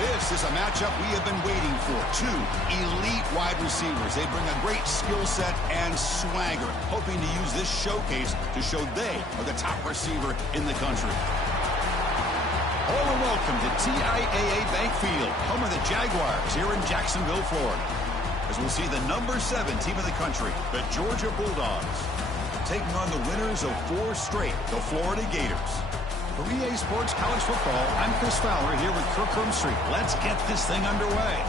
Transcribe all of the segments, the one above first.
This is a matchup we have been waiting for. Two elite wide receivers. They bring a great skill set and swagger, hoping to use this showcase to show they are the top receiver in the country. Hello and welcome to TIAA Bank Field, home of the Jaguars here in Jacksonville, Florida. As we'll see the number 7 team in the country, the Georgia Bulldogs, taking on the winners of 4 straight, the Florida Gators. For EA Sports College Football, I'm Chris Fowler here with Kirk Street. Let's get this thing underway.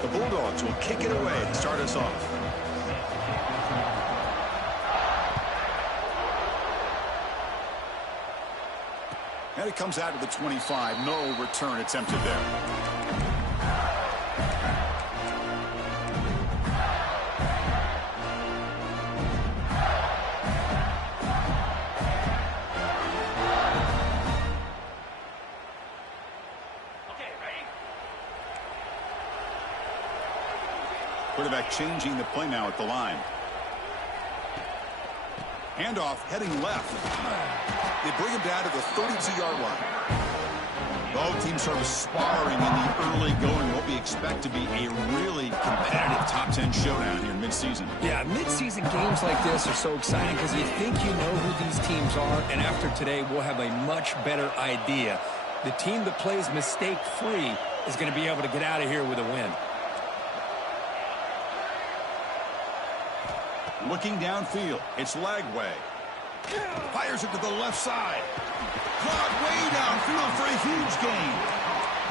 The Bulldogs will kick it away to start us off. And it comes out to the 25. No return attempted there. Quarterback changing the play now at the line. Handoff heading left. They bring him down to the 32-yard line. Both teams sort of sparring in the early going. What we expect to be a really competitive top 10 showdown here in midseason. Yeah, midseason games like this are so exciting because you think you know who these teams are, and after today we'll have a much better idea. The team that plays mistake-free is going to be able to get out of here with a win. Looking downfield, it's Lagway. Fires it to the left side. Caught way downfield for a huge gain.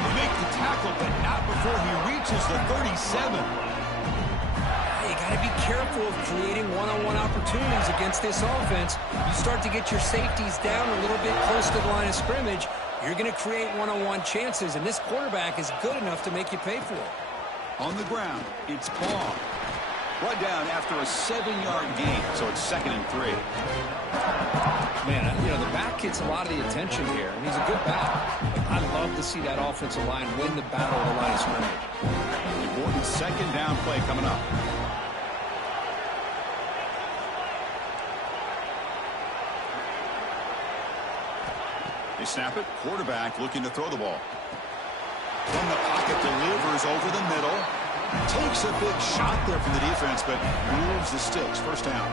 They make the tackle, but not before he reaches the 37. You got to be careful of creating one-on-one opportunities against this offense. You start to get your safeties down a little bit close to the line of scrimmage, you're going to create one-on-one chances, and this quarterback is good enough to make you pay for it. On the ground, it's Ball. Brought down after a 7-yard gain, so it's 2nd and 3. Man, you know, the back gets a lot of the attention here, and he's a good back. I love to see that offensive line win the battle of the line of scrimmage. Important 2nd down play coming up. They snap it. Quarterback looking to throw the ball. From the pocket, delivers over the middle. Takes a big shot there from the defense, but moves the sticks. 1st down.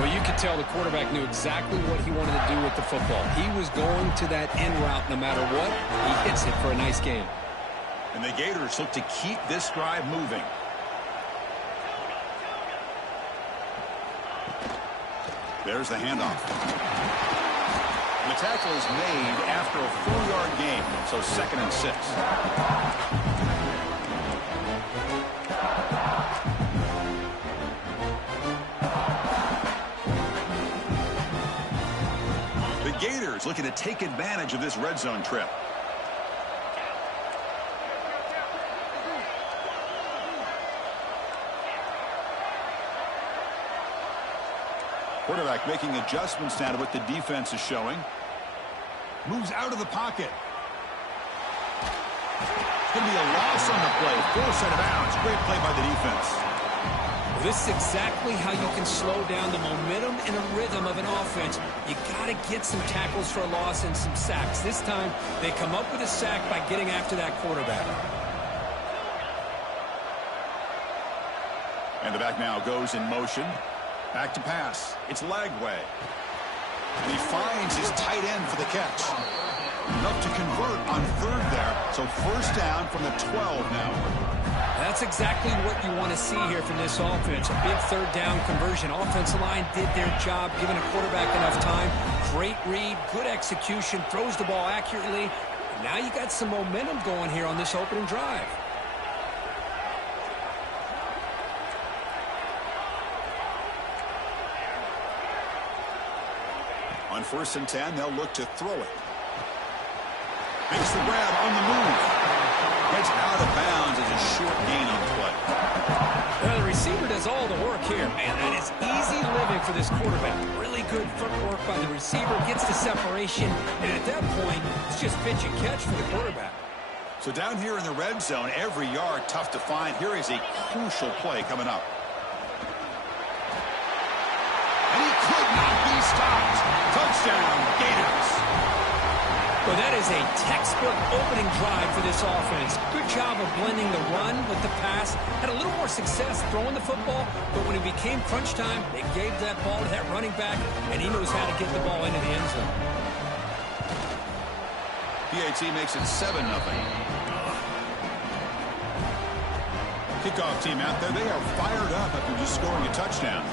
Well, you could tell the quarterback knew exactly what he wanted to do with the football. He was going to that in route no matter what. He hits it for a nice gain. And the Gators look to keep this drive moving. There's the handoff. And the tackle is made after a 4-yard gain, so 2nd and 6. Gators looking to take advantage of this red zone trip. Quarterback making adjustments now to what the defense is showing. Moves out of the pocket. It's going to be a loss on the play. Forced out of bounds. Great play by the defense. This is exactly how you can slow down the momentum and a rhythm of an offense. You got to get some tackles for a loss and some sacks. This time, they come up with a sack by getting after that quarterback. And the back now goes in motion. Back to pass. It's Lagway. And he finds his tight end for the catch. Enough to convert on 3rd there. So 1st down from the 12 now. That's exactly what you want to see here from this offense. A big 3rd down conversion. Offensive line did their job, giving a quarterback enough time. Great read, good execution, throws the ball accurately. Now you got some momentum going here on this opening drive. On 1st and 10, they'll look to throw it. Makes the grab on the move. Gets out of bounds as a short gain on the play. Well, the receiver does all the work here. Man, that is easy living for this quarterback. Really good footwork by the receiver, gets the separation, and at that point, it's just pitch and catch for the quarterback. So down here in the red zone, every yard tough to find. Here is a crucial play coming up. And he could not be stopped. Touchdown, Gators. Well, that is a textbook opening drive for this offense. Good job of blending the run with the pass. Had a little more success throwing the football, but when it became crunch time, they gave that ball to that running back, and he knows how to get the ball into the end zone. PAT makes it 7-0. Kickoff team out there. They are fired up after just scoring a touchdown.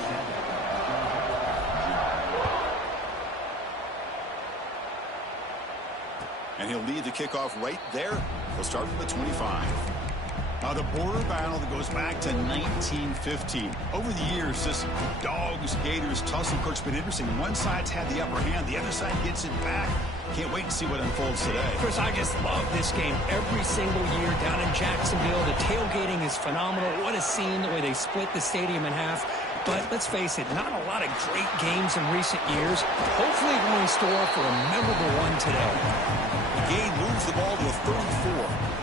And he'll lead the kickoff right there. He'll start from the 25. The border battle that goes back to 1915. Over the years, this Dogs-Gators tussle course been interesting. One side's had the upper hand. The other side gets it back. Can't wait to see what unfolds today. Chris, I just love this game every single year down in Jacksonville. The tailgating is phenomenal. What a scene, the way they split the stadium in half. But let's face it, not a lot of great games in recent years. Hopefully we're in store for a memorable one today. The game moves the ball to a 34.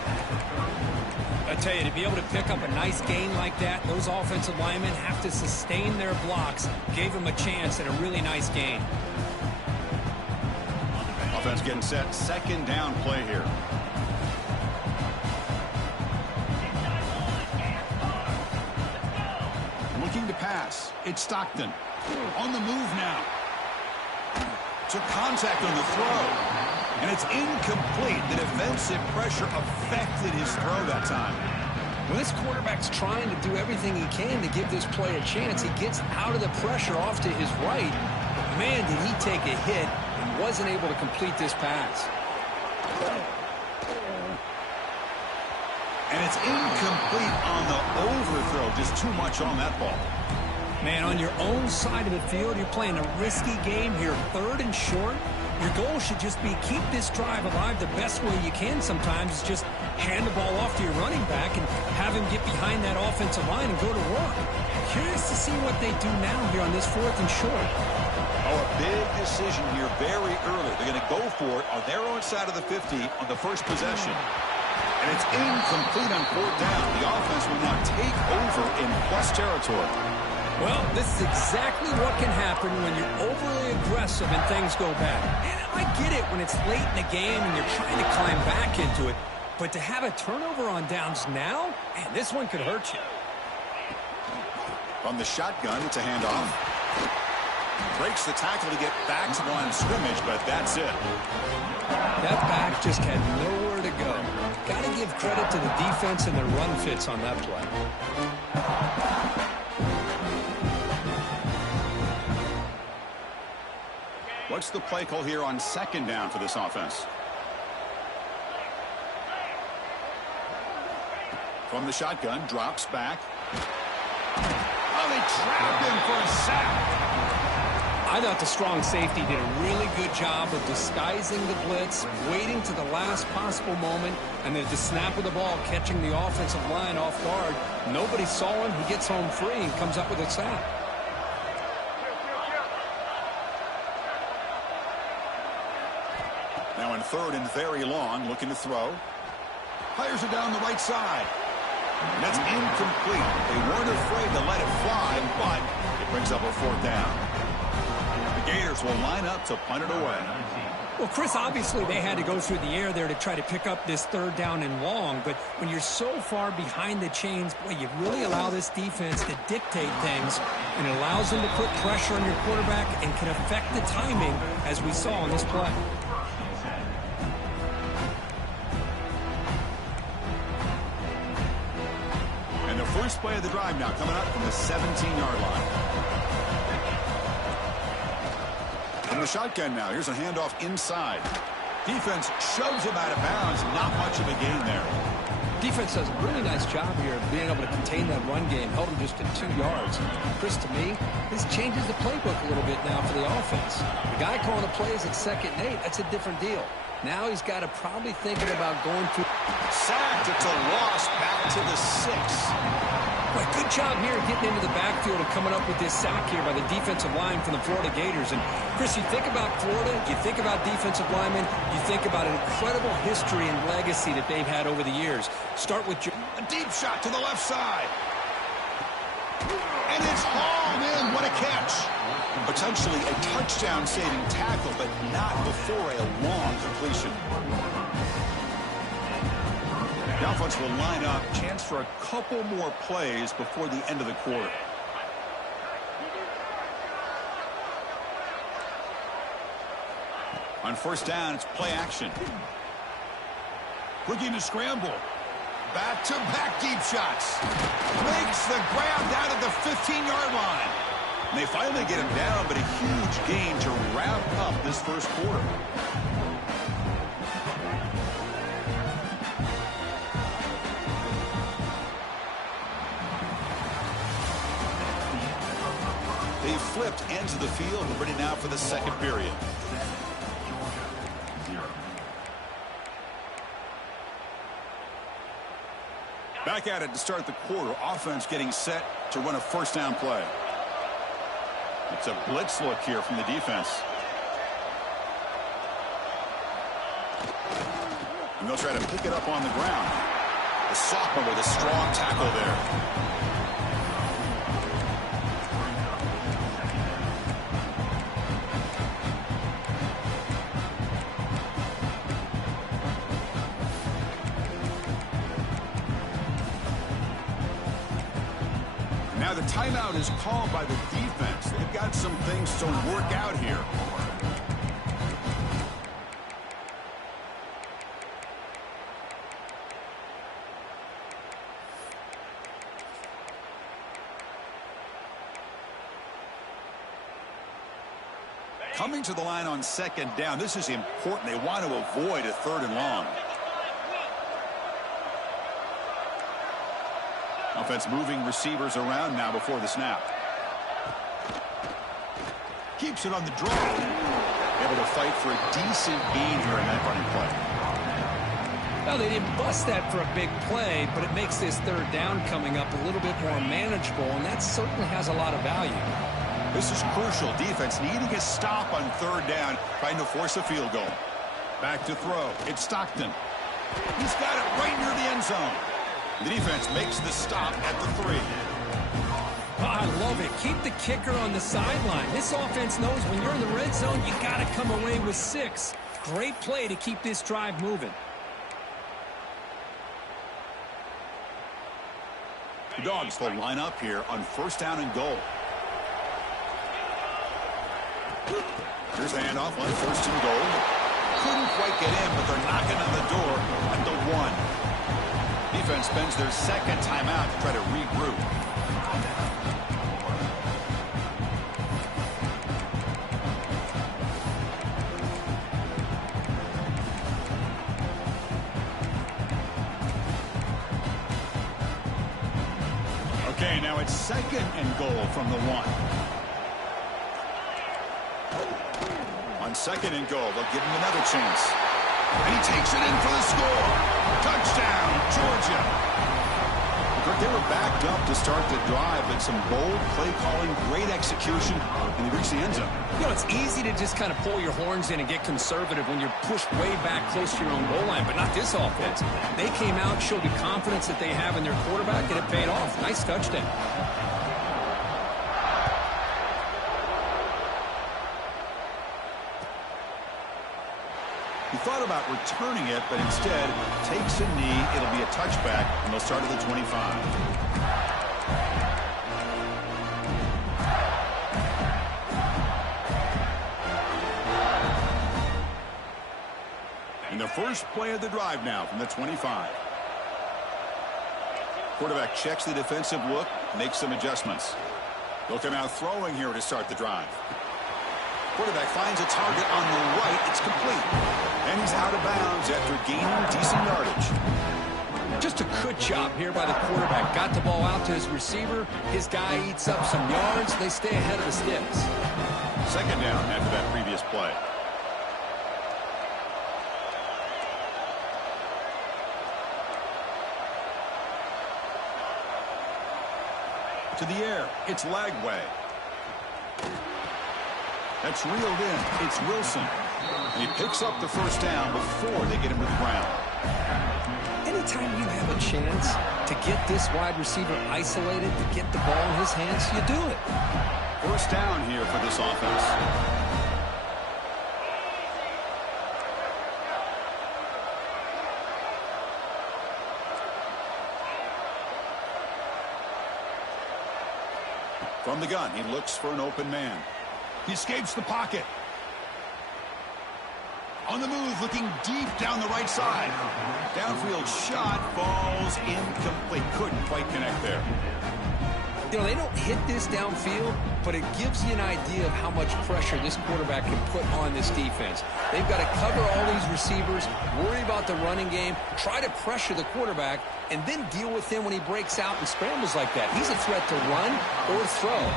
I tell you, to be able to pick up a nice gain like that, those offensive linemen have to sustain their blocks. Gave them a chance at a really nice gain. Offense getting set. Second down play here. Looking to pass. It's Stockton. On the move now. Took contact on the throw. And it's incomplete. The defensive pressure affected his throw that time. Well, this quarterback's trying to do everything he can to give this play a chance. He gets out of the pressure off to his right. But man, did he take a hit and wasn't able to complete this pass. And it's incomplete on the overthrow. Just too much on that ball. Man, on your own side of the field, you're playing a risky game here. 3rd and short. Your goal should just be keep this drive alive the best way you can sometimes is just hand the ball off to your running back and have him get behind that offensive line and go to work. Curious to see what they do now here on this 4th and short. Oh, a big decision here very early. They're going to go for it on their own side of the 50 on the first possession. And it's incomplete on 4th down. The offense will now take over in plus territory. Well, this is exactly what can happen when you're overly aggressive and things go bad. And I get it when it's late in the game and you're trying to climb back into it. But to have a turnover on downs now, man, this one could hurt you. From the shotgun, it's a handoff. Breaks the tackle to get back to the line of scrimmage, but that's it. That back just had nowhere to go. Got to give credit to the defense and their run fits on that play. What's the play call here on 2nd down for this offense? From the shotgun, drops back. Oh, they trapped him for a sack. I thought the strong safety did a really good job of disguising the blitz, waiting to the last possible moment, and then at the snap of the ball, catching the offensive line off guard. Nobody saw him. He gets home free and comes up with a sack. Now in 3rd and very long, looking to throw. Fires it down the right side. And that's incomplete. They weren't afraid to let it fly, but it brings up a 4th down. The Gators will line up to punt it away. Well, Chris, obviously they had to go through the air there to try to pick up this 3rd down and long, but when you're so far behind the chains, boy, you really allow this defense to dictate things, and it allows them to put pressure on your quarterback and can affect the timing, as we saw on this play. And the first play of the drive now coming up from the 17-yard line. From the shotgun now, here's a handoff inside. Defense shoves him out of bounds. Not much of a gain there. Defense does a really nice job here of being able to contain that run game, held him just at 2 yards. Chris, to me, this changes the playbook a little bit now for the offense. The guy calling the plays at 2nd and 8, that's a different deal. Now he's got to probably thinking about going through. Sacked. It's a loss back to the 6. Boy, good job here getting into the backfield and coming up with this sack here by the defensive line from the Florida Gators. And, Chris, you think about Florida, you think about defensive linemen, you think about an incredible history and legacy that they've had over the years. Start with a deep shot to the left side. And it's hauled in. What a catch. Potentially a touchdown-saving tackle, but not before a long completion. The offense will line up. Chance for a couple more plays before the end of the quarter. On first down, it's play action. Looking to scramble. Back-to-back deep shots. Makes the grab down at the 15-yard line. And they finally get him down, but a huge gain to wrap up this first quarter. They flipped ends of the field and ready now for the second period. Back at it to start the quarter. Offense getting set to run a first down play. It's a blitz look here from the defense. And they'll try to pick it up on the ground. The sophomore with a strong tackle there. Now the timeout is called by the defense. They've got some things to work out here. Coming to the line on second down. This is important. They want to avoid a third and long. Offense moving receivers around now before the snap. Keeps it on the draw. Able to fight for a decent gain here in that running play. Well, they didn't bust that for a big play, but it makes this third down coming up a little bit more manageable, and that certainly has a lot of value. This is crucial. Defense needing a stop on third down, trying to force a field goal. Back to throw. It's Stockton. He's got it right near the end zone. The defense makes the stop at the 3. Oh, I love it. Keep the kicker on the sideline. This offense knows when you're in the red zone, you got to come away with 6. Great play to keep this drive moving. The Dogs will line up here on first down and goal. Here's the handoff on first and goal. Couldn't quite get in, but they're knocking on the door at the 1. Defense spends their second timeout to try to regroup. Okay, now it's second and goal from the 1. On second and goal, they'll give him another chance. And he takes it in for the score. Touchdown, Georgia. They were backed up to start the drive, but some bold play calling, great execution, and they reach the end zone. You know, it's easy to just kind of pull your horns in and get conservative when you're pushed way back close to your own goal line, but not this offense. They came out, showed the confidence that they have in their quarterback, and it paid off. Nice touchdown. He thought about returning it, but instead takes a knee. It'll be a touchback, and they'll start at the 25. And the first play of the drive now from the 25. Quarterback checks the defensive look, makes some adjustments. They'll come out throwing here to start the drive. Quarterback finds a target on the right. It's complete. And he's out of bounds after gaining decent yardage. Just a good job here by the quarterback. Got the ball out to his receiver. His guy eats up some yards. They stay ahead of the sticks. Second down after that previous play. to the air. It's Lagway. That's reeled in. It's Wilson. And he picks up the first down before they get him to the ground. Anytime you have a chance to get this wide receiver isolated, to get the ball in his hands, you do it. First down here for this offense. From the gun, he looks for an open man. He escapes the pocket. On the move, looking deep down the right side. Downfield shot falls incomplete. Couldn't quite connect there. You know, they don't hit this downfield, but it gives you an idea of how much pressure this quarterback can put on this defense. They've got to cover all these receivers, worry about the running game, try to pressure the quarterback, and then deal with him when he breaks out and scrambles like that. He's a threat to run or throw.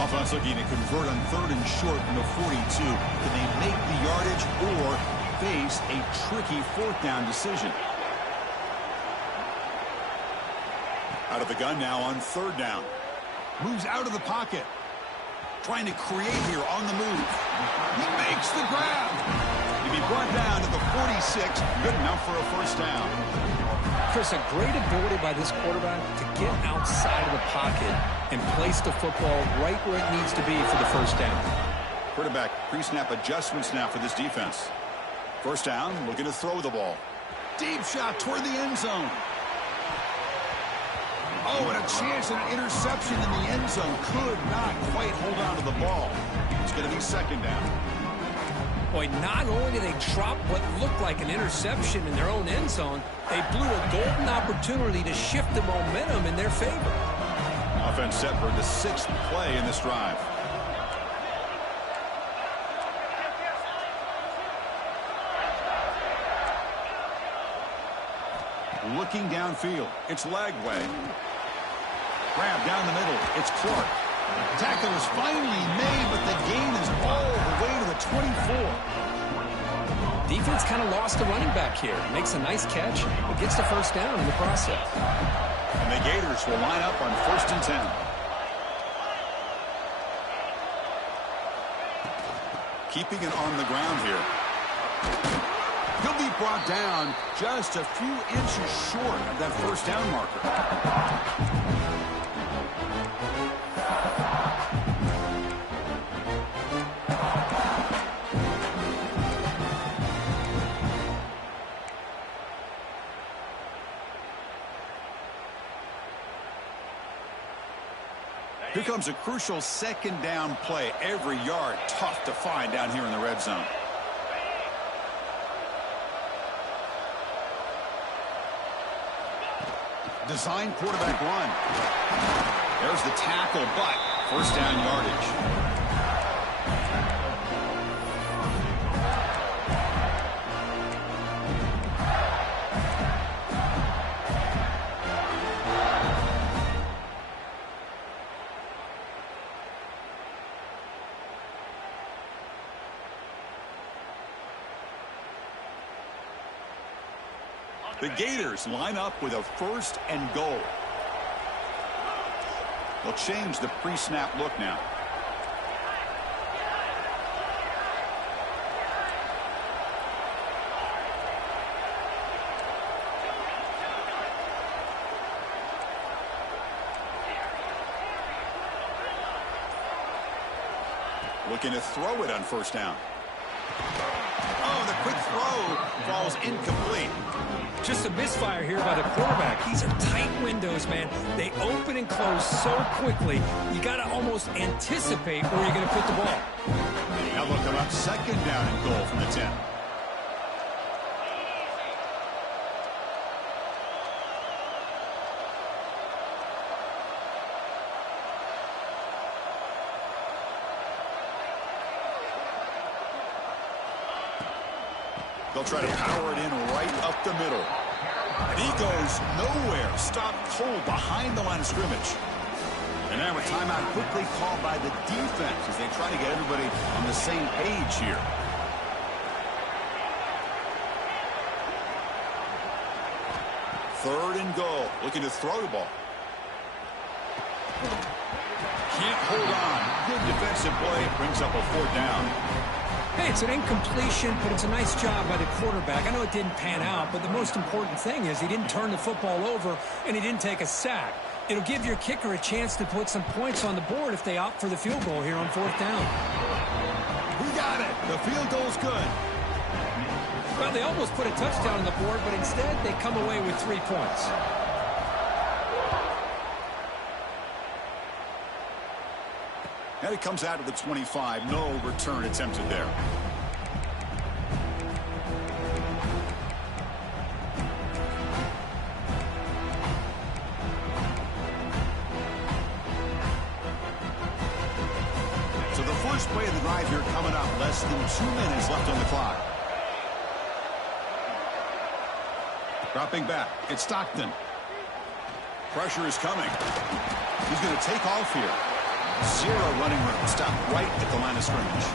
Offense looking to convert on 3rd and short from the 42. Can they make the yardage or face a tricky 4th down decision? Out of the gun now on 3rd down. Moves out of the pocket. Trying to create here on the move. He makes the grab. He'll be brought down to the 46. Good enough for a first down. Chris, a great ability by this quarterback to get outside of the pocket and place the football right where it needs to be for the first down. Quarterback pre-snap adjustments now for this defense. First down, looking to throw the ball. Deep shot toward the end zone. Oh, and a chance at an interception in the end zone. Could not quite hold on to the ball. It's going to be 2nd down. Boy, not only did they drop what looked like an interception in their own end zone, they blew a golden opportunity to shift the momentum in their favor. Offense set for the 6th play in this drive. Looking downfield, it's Lagway. Grab down the middle, it's Clark. Tackle is finally made, but the gain is all the way to the 24. Defense kind of lost the running back here. Makes a nice catch, but gets the first down in the process. And the Gators will line up on 1st and 10. Keeping it on the ground here. He'll be brought down just a few inches short of that first down marker. Here comes a crucial 2nd down play. Every yard tough to find down here in the red zone. Design quarterback run. There's the tackle, but first down yardage. The Gators line up with a 1st and goal. They'll change the pre-snap look now. Looking to throw it on first down. Oh, the quick throw falls incomplete. Just a misfire here by the quarterback. These are tight windows, man. They open and close so quickly. You got to almost anticipate where you're going to put the ball. Now they'll come up 2nd down and goal from the 10. They'll try to power it in right up the middle. And he goes nowhere. Stopped cold behind the line of scrimmage. And now a timeout quickly called by the defense as they try to get everybody on the same page here. Third and goal. Looking to throw the ball. Can't hold on. Good defensive play. Brings up a fourth down. Hey, it's an incompletion, but it's a nice job by the quarterback. I know it didn't pan out, but the most important thing is he didn't turn the football over and he didn't take a sack. It'll give your kicker a chance to put some points on the board if they opt for the field goal here on fourth down. We got it. The field goal's good. Well, they almost put a touchdown on the board, but instead they come away with 3 points. And it comes out of the 25. No return attempted there. So the first play of the drive here coming up. Less than 2 minutes left on the clock. Dropping back. It's Stockton. Pressure is coming. He's going to take off here. Zero running room. Stop right at the line of scrimmage.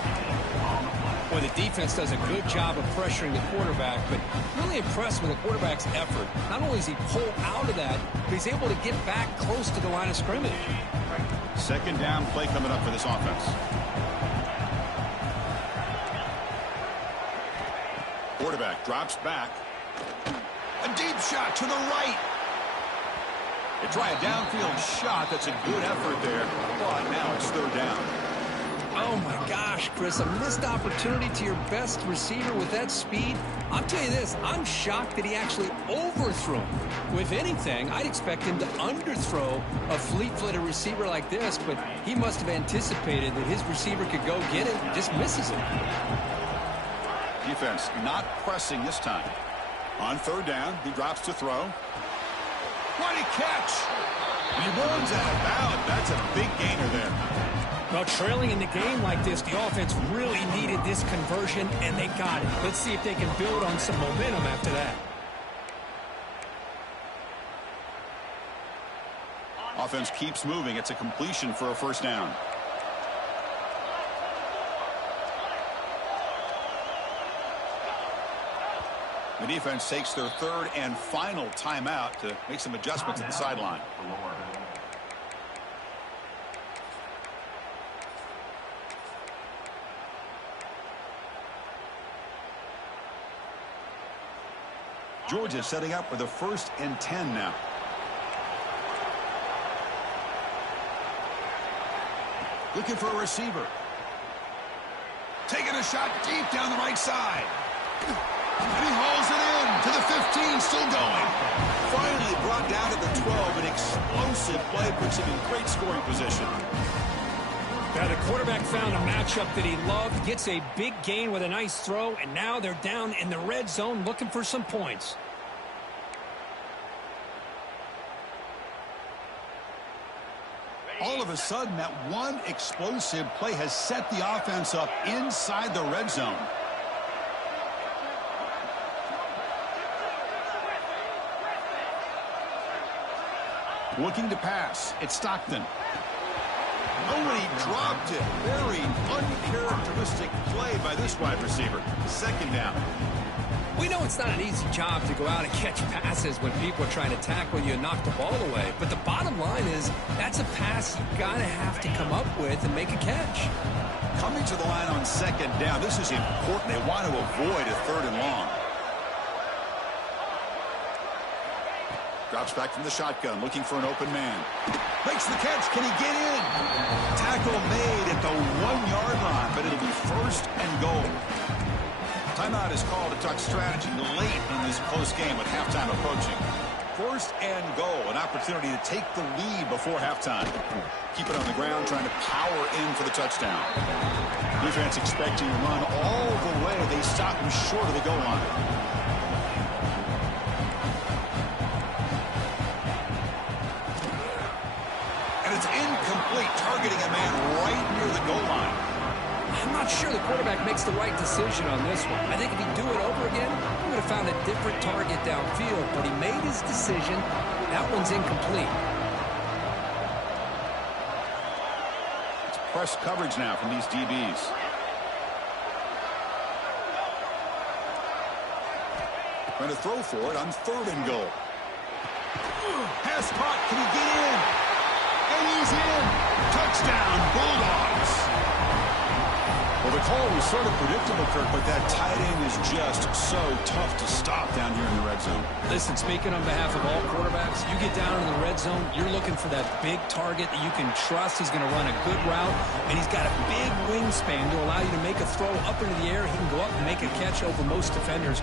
Well, the defense does a good job of pressuring the quarterback, but really impressed with the quarterback's effort. Not only does he pull out of that, but he's able to get back close to the line of scrimmage. Second down play coming up for this offense. Quarterback drops back. A deep shot to the right. They try a downfield shot. That's a good effort there. But now it's third down. Oh, my gosh, Chris. A missed opportunity to your best receiver with that speed. I'll tell you this. I'm shocked that he actually overthrew him. With anything, I'd expect him to underthrow a fleet-footed receiver like this, but he must have anticipated that his receiver could go get it and just misses it. Defense not pressing this time. On third down, he drops to throw. What a catch! And he runs out of bounds. That's a big gainer there. Well, trailing in the game like this, the offense really needed this conversion, and they got it. Let's see if they can build on some momentum after that. Offense keeps moving. It's a completion for a first down. The defense takes their third and final timeout to make some adjustments at the sideline. Georgia setting up for the 1st and 10 now. Looking for a receiver. Taking a shot deep down the right side. And he hauls it in to the 15, still going. Finally brought down to the 12. An explosive play puts him in great scoring position. Now the quarterback found a matchup that he loved, gets a big gain with a nice throw, and now they're down in the red zone looking for some points. All of a sudden, that one explosive play has set the offense up inside the red zone. Looking to pass. It's Stockton. Oh, and he dropped it. Very uncharacteristic play by this wide receiver. Second down. We know it's not an easy job to go out and catch passes when people are trying to tackle you and knock the ball away. But the bottom line is that's a pass you got to have to come up with and make a catch. Coming to the line on second down. This is important. They want to avoid a third and long. Drops back from the shotgun, looking for an open man. Makes the catch. Can he get in? Tackle made at the 1-yard line, but it'll be first and goal. Timeout is called to talk strategy late in this close game with halftime approaching. First and goal, an opportunity to take the lead before halftime. Keep it on the ground, trying to power in for the touchdown. Defense expecting to run all the way. They stop him short of the goal line. And it's incomplete, targeting a man right near the goal line. I'm not sure the quarterback makes the right decision on this one. I think if he'd do it over again, he would have found a different target downfield, but he made his decision. That one's incomplete. It's press coverage now from these DBs. Going to throw for it on 3rd and goal. Pass caught. Can he get in? And he's in. Touchdown, Bulldogs. Well, the call was sort of predictable, Kirk, but that tight end is just so tough to stop down here in the red zone. Listen, speaking on behalf of all quarterbacks, you get down in the red zone, you're looking for that big target that you can trust. He's going to run a good route, and he's got a big wingspan to allow you to make a throw up into the air. He can go up and make a catch over most defenders.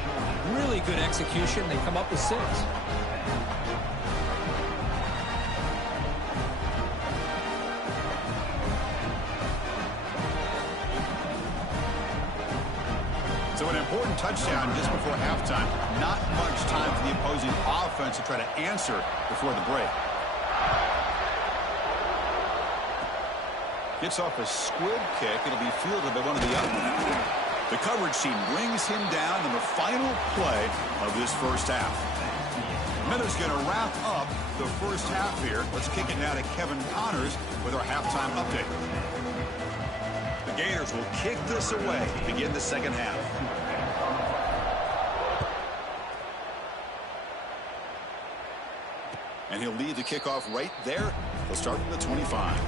Really good execution. They come up with 6. So an important touchdown just before halftime. Not much time for the opposing offense to try to answer before the break. Gets off a squib kick. It'll be fielded by one of the other. The coverage team brings him down in the final play of this first half. Miller's going to wrap up the first half here. Let's kick it now to Kevin Connors with our halftime update. The Gators will kick this away to begin the second half. And he'll lead the kickoff right there. He'll start from the 25.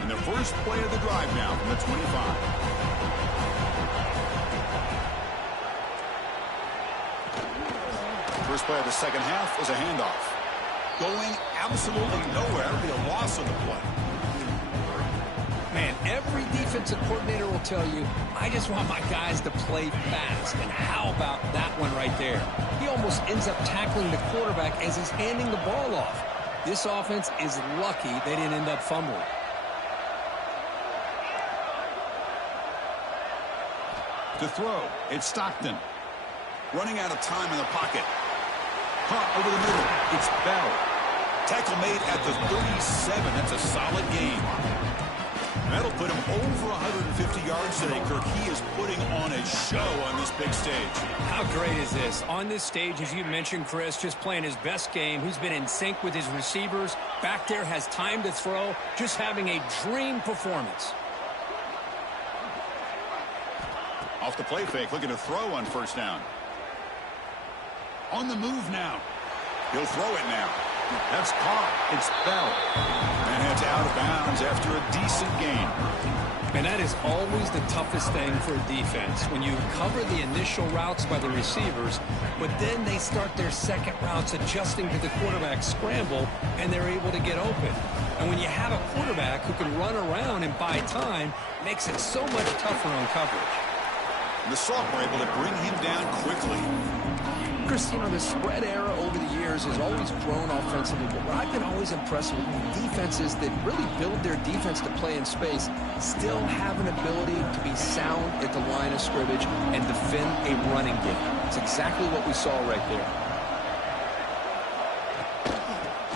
And the first play of the drive now from the 25. First play of the second half is a handoff. Going absolutely nowhere. It'll be a loss on the play. Man, every defensive coordinator will tell you, I just want my guys to play fast. And how about that one right there? He almost ends up tackling the quarterback as he's handing the ball off. This offense is lucky they didn't end up fumbling. To throw, it's Stockton. Running out of time in the pocket. Caught over the middle. It's Bell. Tackle made at the 37. That's a solid gain. That'll put him over 150 yards today, Kirk. He is putting on a show on this big stage. How great is this? On this stage, as you mentioned, Chris, just playing his best game. He's been in sync with his receivers. Back there, has time to throw. Just having a dream performance. Off the play fake, looking to throw on first down. On the move now. He'll throw it now. That's caught. It's Bell. And it's out of bounds after a decent gain. And that is always the toughest thing for a defense. When you cover the initial routes by the receivers, but then they start their second routes adjusting to the quarterback's scramble, and they're able to get open. And when you have a quarterback who can run around and buy time, it makes it so much tougher on coverage. And the Salk were able to bring him down quickly. Chris, you know, the spread era over the years has always grown offensively, but what I've been always impressed with defenses that really build their defense to play in space still have an ability to be sound at the line of scrimmage and defend a running game. It's exactly what we saw right there.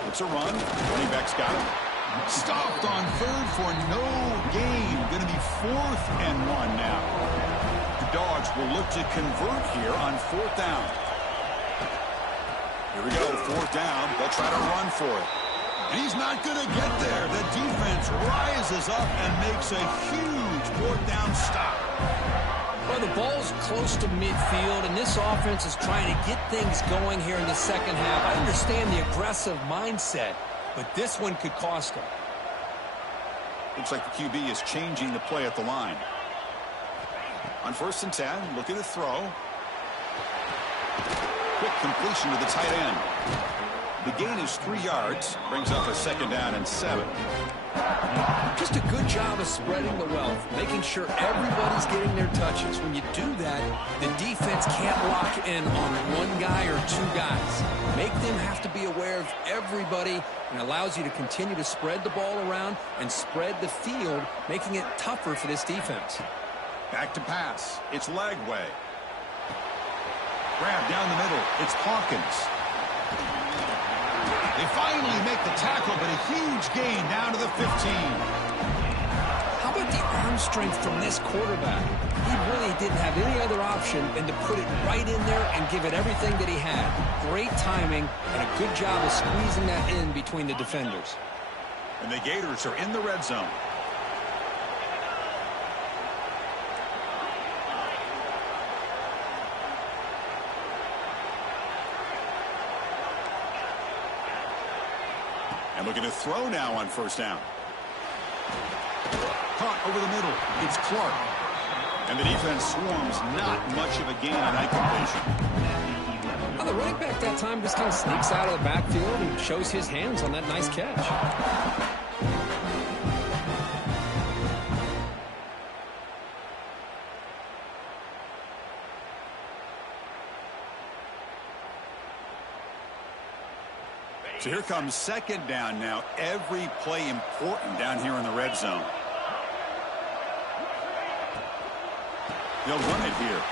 It's a run. Running back's got him. Stopped on third for no gain. Going to be 4th and 1 now. The Dogs will look to convert here on 4th down. Here we go, 4th down. They'll try to run for it. And he's not going to get there. The defense rises up and makes a huge 4th down stop. Well, the ball's close to midfield, and this offense is trying to get things going here in the second half. I understand the aggressive mindset, but this one could cost them. Looks like the QB is changing the play at the line. On 1st and 10, looking to throw. Quick completion to the tight end. The gain is 3 yards. Brings up a 2nd down and 7. Just a good job of spreading the wealth, making sure everybody's getting their touches. When you do that, the defense can't lock in on one guy or 2 guys. Make them have to be aware of everybody, and allows you to continue to spread the ball around and spread the field, making it tougher for this defense. Back to pass. It's Lagway. Grab down the middle. It's Hawkins. They finally make the tackle, but a huge gain down to the 15. How about the arm strength from this quarterback? He really didn't have any other option than to put it right in there and give it everything that he had. Great timing and a good job of squeezing that in between the defenders. And the Gators are in the red zone. And looking to throw now on first down. Caught over the middle. It's Clark. And the defense swarms. Not much of a gain on that completion. Well, the running back that time just kind of sneaks out of the backfield and shows his hands on that nice catch. So here comes second down now. Every play important down here in the red zone. They'll run it here.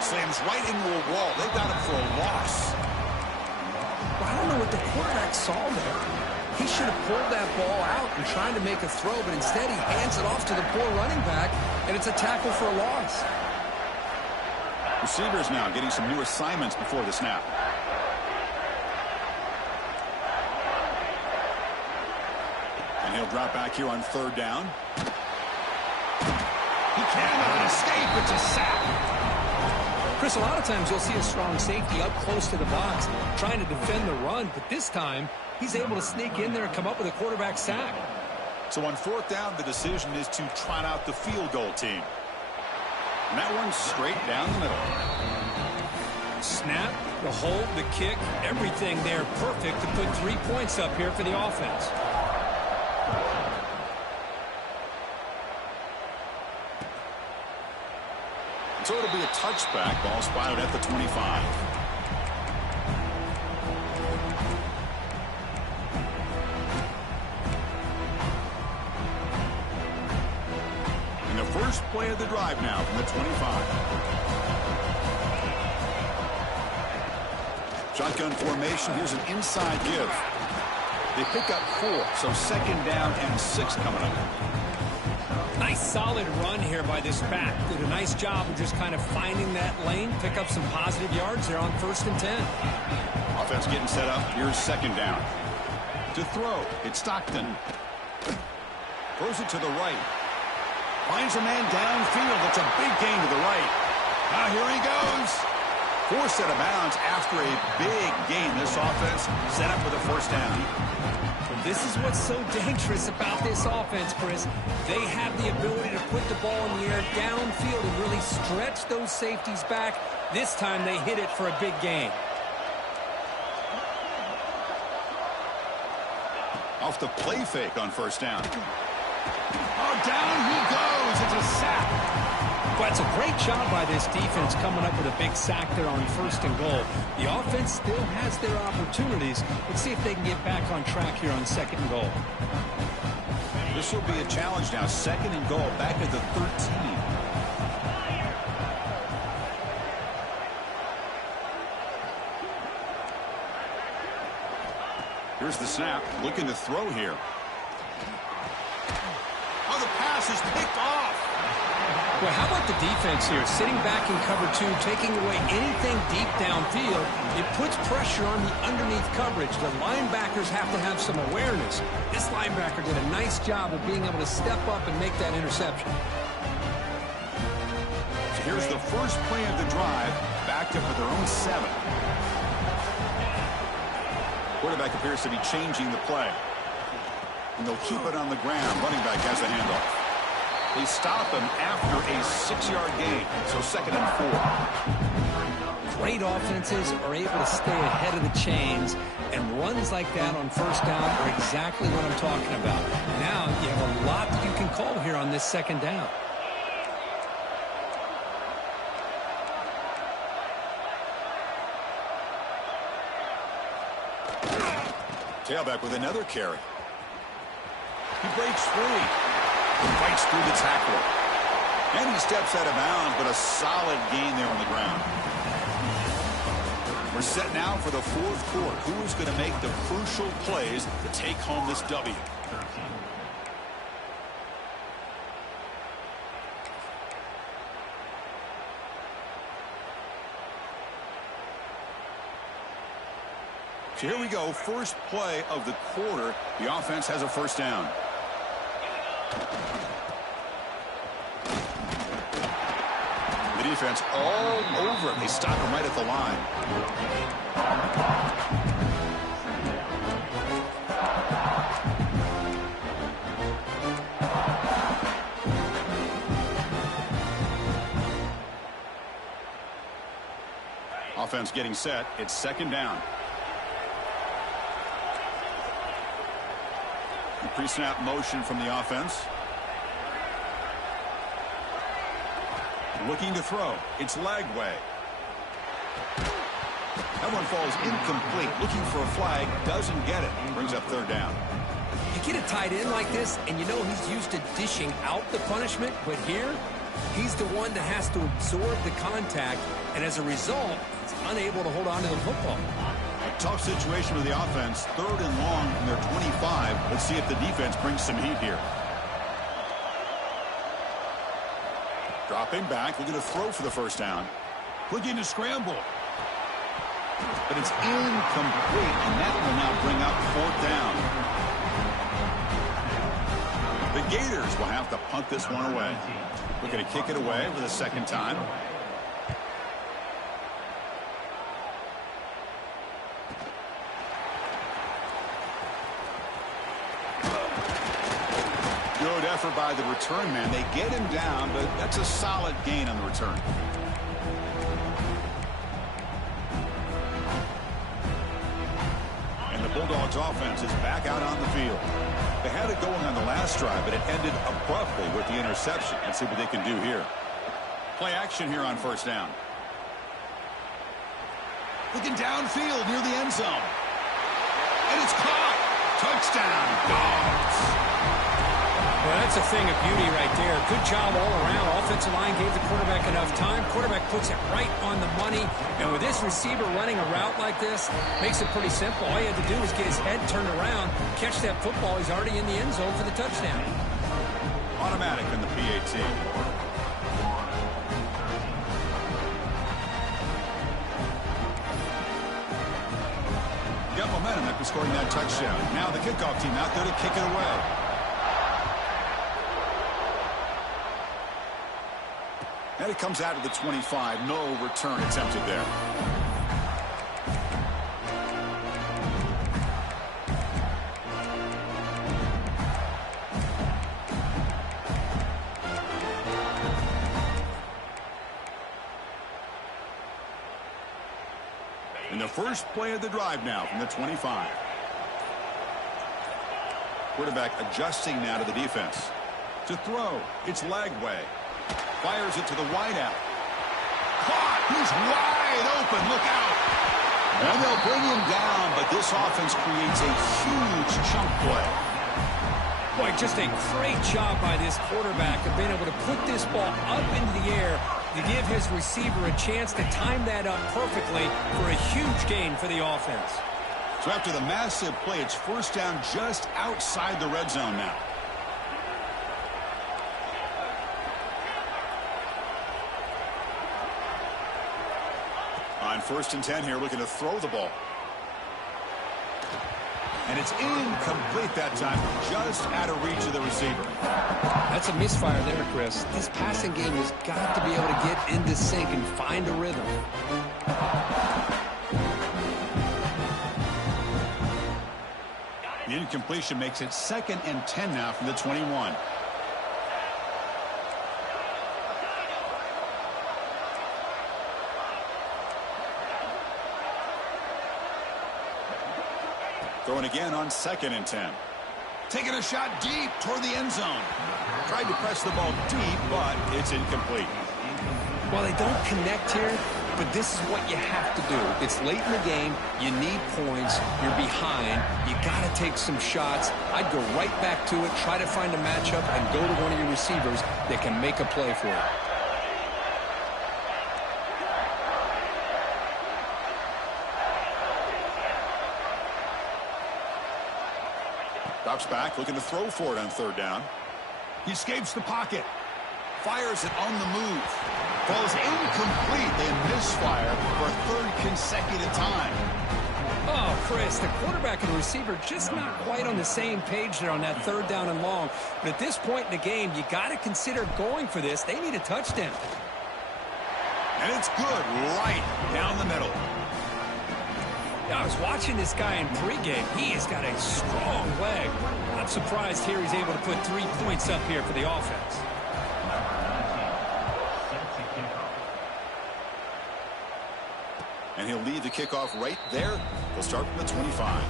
Slams right into a wall. They got him for a loss. Well, I don't know what the quarterback saw there. He should have pulled that ball out and tried to make a throw, but instead he hands it off to the poor running back, and it's a tackle for a loss. Receivers now getting some new assignments before the snap. And he'll drop back here on third down. He cannot escape. It's a sack. Chris, a lot of times you'll see a strong safety up close to the box trying to defend the run, but this time he's able to sneak in there and come up with a quarterback sack. So on fourth down, the decision is to trot out the field goal team. And that one's straight down the middle. Snap, the hold, the kick, everything there perfect to put 3 points up here for the offense. So it'll be a touchback. Ball spotted at the 25. And the first play of the drive now from the 25. Shotgun formation. Here's an inside give. They pick up 4, so second down and 6 coming up. Nice solid run here by this back. Did a nice job of just kind of finding that lane, pick up some positive yards there on 1st and 10. Offense getting set up. Here's second down. To throw, it's Stockton. Throws it to the right. Finds a man downfield. That's a big gain to the right. Now here he goes. Forced out of bounds after a big gain. This offense set up with a first down. This is what's so dangerous about this offense, Chris. They have the ability to put the ball in the air downfield and really stretch those safeties back. This time they hit it for a big gain. Off the play fake on first down. Oh, down he goes. It's a sack. Well, it's a great job by this defense coming up with a big sack there on 1st and goal. The offense still has their opportunities. Let's see if they can get back on track here on 2nd and goal. This will be a challenge now. 2nd and goal, back at the 13. Here's the snap. Looking to throw here. Oh, the pass is picked off. Well, how about the defense here? Sitting back in cover 2, taking away anything deep downfield. It puts pressure on the underneath coverage. The linebackers have to have some awareness. This linebacker did a nice job of being able to step up and make that interception. So here's the first play of the drive. Backed up with their own 7. Quarterback appears to be changing the play. And they'll keep it on the ground. Running back has the handoff. They stop him after a 6-yard gain. So 2nd and 4. Great offenses are able to stay ahead of the chains, and runs like that on 1st down are exactly what I'm talking about. Now you have a lot that you can call here on this 2nd down. Tailback with another carry. He breaks free. He fights through the tackle. And he steps out of bounds, but a solid gain there on the ground. We're set now for the fourth quarter. Who is going to make the crucial plays to take home this W? So here we go. First play of the quarter. The offense has a first down. The defense all over him. They stop him right at the line. Offense getting set. It's second down. Pre-snap motion from the offense. Looking to throw. It's Lagway. That one falls incomplete. Looking for a flag. Doesn't get it. Brings up third down. You get a tight end like this, and you know he's used to dishing out the punishment, but here, he's the one that has to absorb the contact, and as a result, he's unable to hold on to the football. Tough situation with the offense. Third and long from their 25. Let's see if the defense brings some heat here. Dropping back, looking to throw for the first down. Looking to scramble. But it's incomplete, and that will now bring up fourth down. The Gators will have to punt this one away. Looking to kick it away for the second time. Good effort by the return man. They get him down, but that's a solid gain on the return. And the Bulldogs offense is back out on the field. They had it going on the last drive, but it ended abruptly with the interception. Let's see what they can do here. Play action here on first down. Looking downfield near the end zone. And it's caught. Touchdown, Dogs. Well, that's a thing of beauty right there. Good job all around. Offensive line gave the quarterback enough time. Quarterback puts it right on the money. And with this receiver running a route like this, makes it pretty simple. All you had to do was get his head turned around, catch that football. He's already in the end zone for the touchdown. Automatic in the PAT. Got momentum after scoring that touchdown. Now the kickoff team out there to kick it away. And it comes out of the 25. No return attempted there. In the first play of the drive now from the 25. Quarterback adjusting now to the defense. To throw, it's Lagway. Fires it to the wideout. Caught! He's wide open. Look out! And they'll bring him down, but this offense creates a huge chunk play. Boy, just a great job by this quarterback of being able to put this ball up into the air to give his receiver a chance to time that up perfectly for a huge gain for the offense. So after the massive play, it's first down just outside the red zone now. On 1st and 10 here, looking to throw the ball. And it's incomplete that time, just out of reach of the receiver. That's a misfire there, Chris. This passing game has got to be able to get into sync and find a rhythm. The incompletion makes it 2nd and 10 now from the 21. Throwing again on 2nd and 10. Taking a shot deep toward the end zone. Tried to press the ball deep, but it's incomplete. Well, they don't connect here, but this is what you have to do. It's late in the game. You need points. You're behind. You got to take some shots. I'd go right back to it, try to find a matchup, and go to one of your receivers that can make a play for you. Drops back, looking to throw for it on third down. He escapes the pocket. Fires it on the move. Falls incomplete. They misfire for a third consecutive time. Oh, Chris, the quarterback and the receiver just not quite on the same page there on that third down and long. But at this point in the game, you got to consider going for this. They need a touchdown. And it's good right down the middle. I was watching this guy in pregame. He has got a strong leg. Not surprised here he's able to put 3 points up here for the offense. And he'll lead the kickoff right there. He'll start from the 25.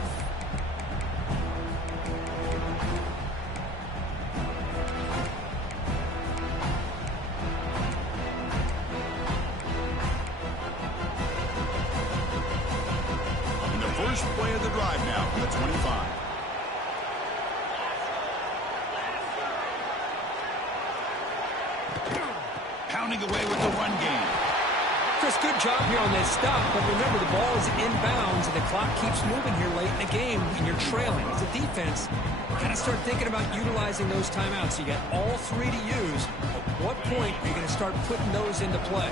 And the first play of the drive now from the 25. Pounding away with the run game. Chris, good job here on this stop, but remember the ball is inbounds and the clock keeps moving here late in the game and you're trailing. As a defense, you got to start thinking about utilizing those timeouts. You got all 3 to use. At what point are you going to start putting those into play?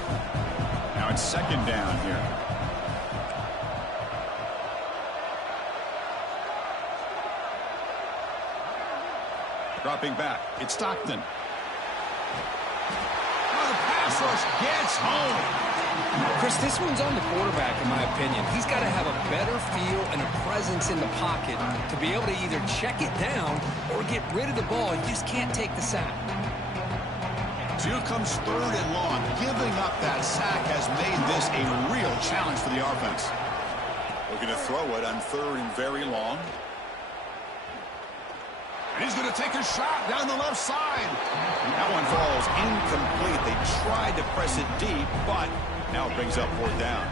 Now it's second down here. Dropping back, it's Stockton. Oh, the pass rush gets home. Chris, this one's on the quarterback, in my opinion. He's got to have a better feel and a presence in the pocket to be able to either check it down or get rid of the ball. You just can't take the sack. So here comes third and long. Giving up that sack has made this a real challenge for the offense. Looking to throw it on third and very long. And he's going to take a shot down the left side. That one falls incomplete. They tried to press it deep, but now it brings up fourth down.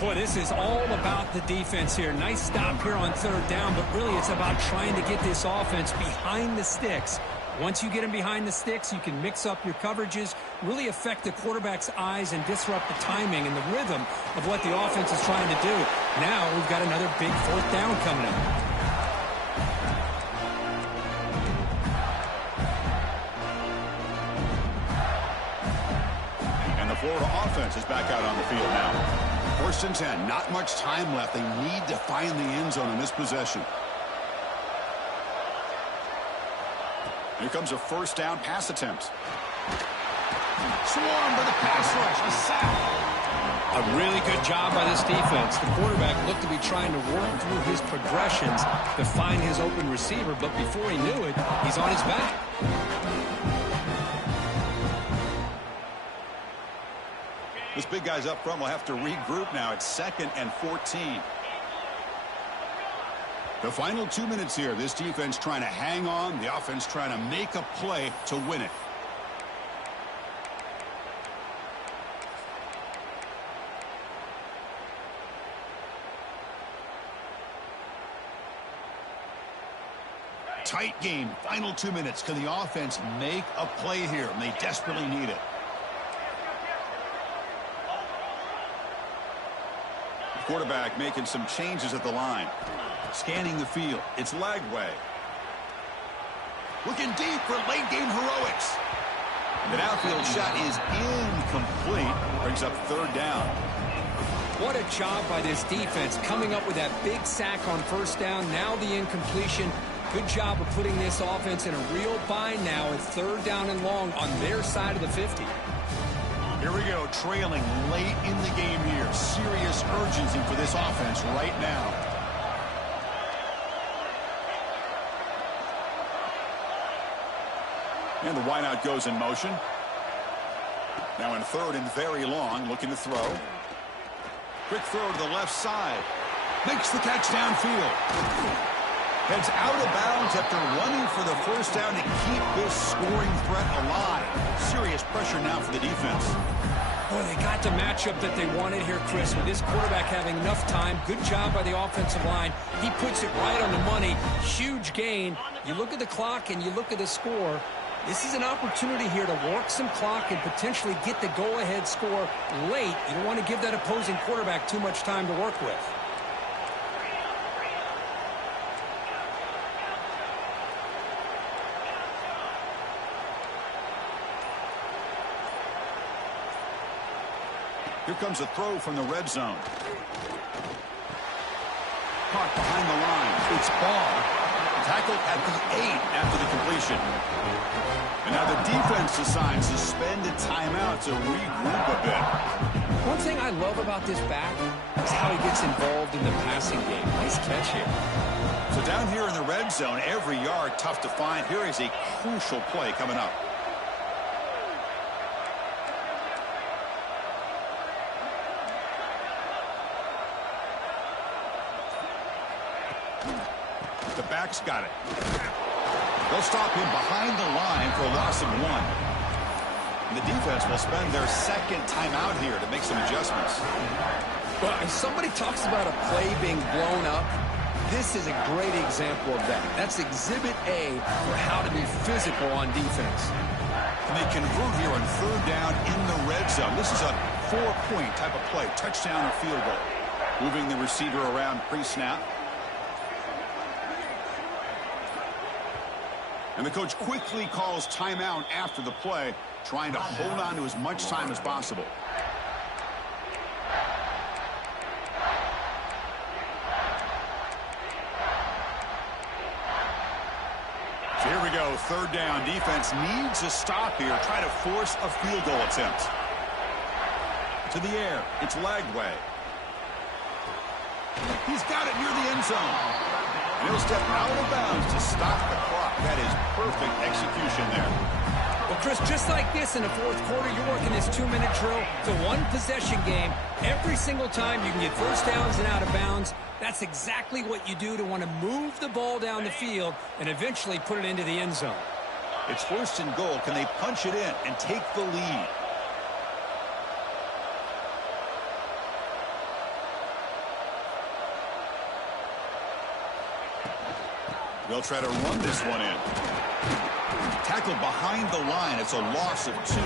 Boy, this is all about the defense here. Nice stop here on third down, but really it's about trying to get this offense behind the sticks. Once you get them behind the sticks, you can mix up your coverages, really affect the quarterback's eyes and disrupt the timing and the rhythm of what the offense is trying to do. Now we've got another big fourth down coming up. Florida offense is back out on the field now. First and 10, not much time left. They need to find the end zone in this possession. Here comes a first down pass attempt. Swarmed by the pass rush, a sack. A really good job by this defense. The quarterback looked to be trying to work through his progressions to find his open receiver, but before he knew it, he's on his back. This big guy's up front will have to regroup now. It's 2nd and 14. The final 2 minutes here. This defense trying to hang on. The offense trying to make a play to win it. Tight game. Final 2 minutes. Can the offense make a play here? And they desperately need it. Quarterback making some changes at the line. Scanning the field. It's Lagway. Looking deep for late game heroics. The outfield shot is incomplete. Brings up third down. What a job by this defense coming up with that big sack on first down. Now the incompletion. Good job of putting this offense in a real bind now with third down and long on their side of the 50. Here we go, trailing late in the game here. Serious urgency for this offense right now. And the wideout goes in motion. Now in third and very long, looking to throw. Quick throw to the left side. Makes the catch downfield. Heads out of bounds after running for the first down to keep this scoring threat alive. Serious pressure now for the defense. Boy, they got the matchup that they wanted here, Chris, with this quarterback having enough time. Good job by the offensive line. He puts it right on the money. Huge gain. You look at the clock and you look at the score. This is an opportunity here to work some clock and potentially get the go-ahead score late. You don't want to give that opposing quarterback too much time to work with. Here comes a throw from the red zone. Caught behind the line. It's ball. Tackled at the 8 after the completion. And now the defense decides to spend a timeout to regroup a bit. One thing I love about this back is how he gets involved in the passing game. Nice catch here. So down here in the red zone, every yard tough to find. Here is a crucial play coming up. The back's got it. They'll stop him behind the line for a loss of 1. And the defense will spend their second timeout here to make some adjustments. Well, if somebody talks about a play being blown up, this is a great example of that. That's exhibit A for how to be physical on defense. And they convert here on third down in the red zone. This is a 4-point type of play, touchdown or field goal. Moving the receiver around pre-snap. And the coach quickly calls timeout after the play, trying to hold on to as much time as possible. So here we go, third down. Defense needs a stop here, try to force a field goal attempt. To the air, it's Lagway. He's got it near the end zone. And he'll step out of bounds to stop the clock. That is perfect execution there. Well, Chris, just like this in the fourth quarter, you're working this 2-minute drill. It's a one-possession game. Every single time you can get first downs and out of bounds. That's exactly what you do to want to move the ball down the field and eventually put it into the end zone. It's first and goal. Can they punch it in and take the lead? They'll try to run this one in. Tackled behind the line. It's a loss of 2.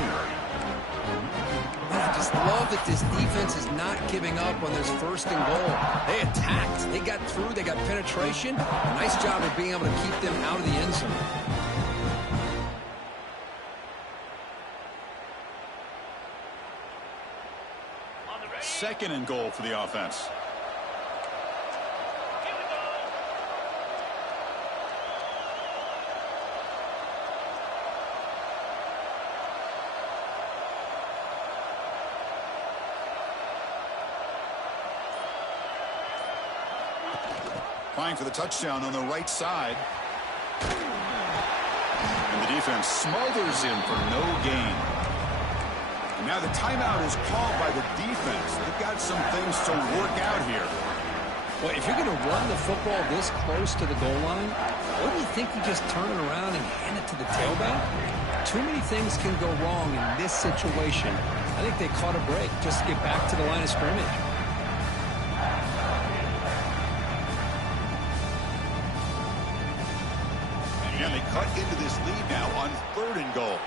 I just love that this defense is not giving up on this first and goal. They attacked. They got through. They got penetration. Nice job of being able to keep them out of the end zone. Second and goal for the offense. Trying for the touchdown on the right side. And the defense smothers him for no gain. And now the timeout is called by the defense. They've got some things to work out here. Well, if you're going to run the football this close to the goal line, what do you think you just turn it around and hand it to the tailback? Too many things can go wrong in this situation. I think they caught a break just to get back to the line of scrimmage. And they cut into this lead now on third and goal.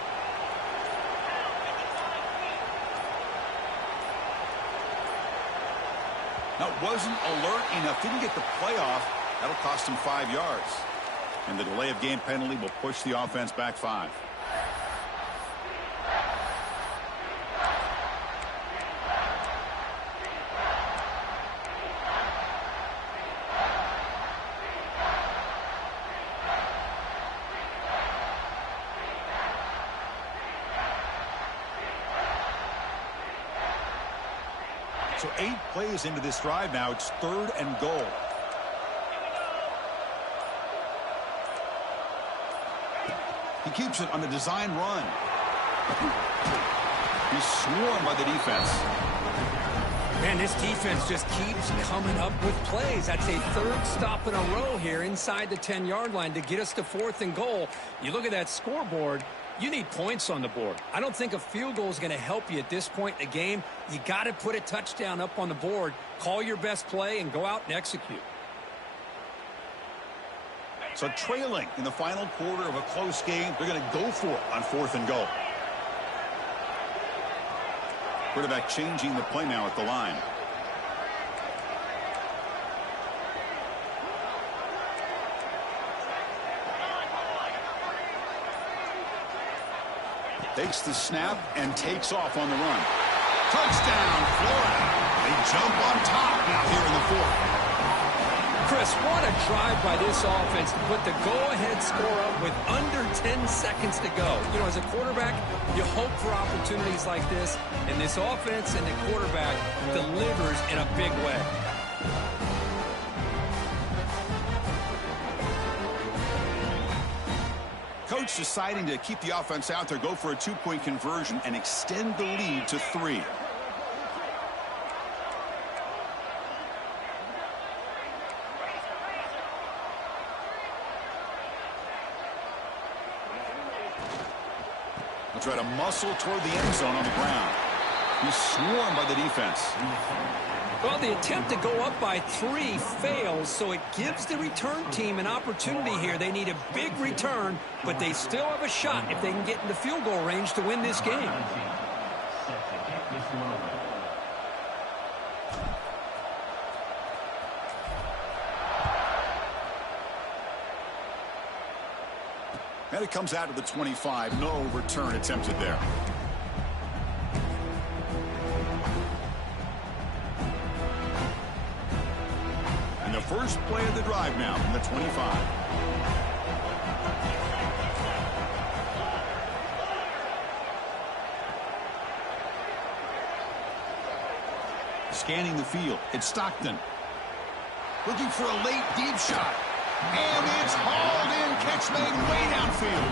Now, wasn't alert enough. Didn't get the play off. That'll cost him 5 yards. And the delay of game penalty will push the offense back 5. So 8 plays into this drive now. It's third and goal. He keeps it on the design run. He's swarmed by the defense. Man, this defense just keeps coming up with plays. That's a third stop in a row here inside the 10-yard line to get us to fourth and goal. You look at that scoreboard, you need points on the board. I don't think a field goal is going to help you at this point in the game. You got to put a touchdown up on the board, call your best play, and go out and execute. So trailing in the final quarter of a close game, they're going to go for it on fourth and goal. Quarterback changing the play now at the line. Takes the snap and takes off on the run. Touchdown, Florida. They jump on top now here in the fourth. Chris, what a drive by this offense to put the go-ahead score up with under 10 seconds to go. You know, as a quarterback, you hope for opportunities like this, and this offense and the quarterback delivers in a big way. Coach deciding to keep the offense out there, go for a two-point conversion, and extend the lead to 3. They'll try to muscle toward the end zone on the ground. He's swarmed by the defense. Well, the attempt to go up by 3 fails, so it gives the return team an opportunity here. They need a big return, but they still have a shot if they can get into field goal range to win this game. And it comes out to the 25. No return attempted there. And the first play of the drive now from the 25. Scanning the field. It's Stockton. Looking for a late deep shot. And it's hauled in. Catch made way downfield.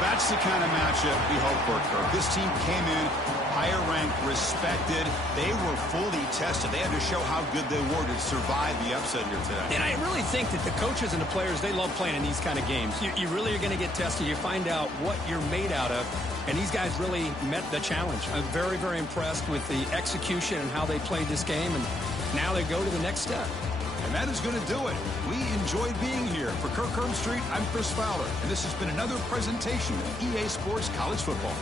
That's the kind of matchup we hope for, Kirk. This team came in higher ranked, respected. They were fully tested. They had to show how good they were to survive the upset here today. And I really think that the coaches and the players, they love playing in these kind of games. You really are going to get tested. You find out what you're made out of. And these guys really met the challenge. I'm very, very impressed with the execution and how they played this game. And now they go to the next step. And that is going to do it. We enjoyed being here. For Kirk Street, I'm Chris Fowler. And this has been another presentation of EA Sports College Football.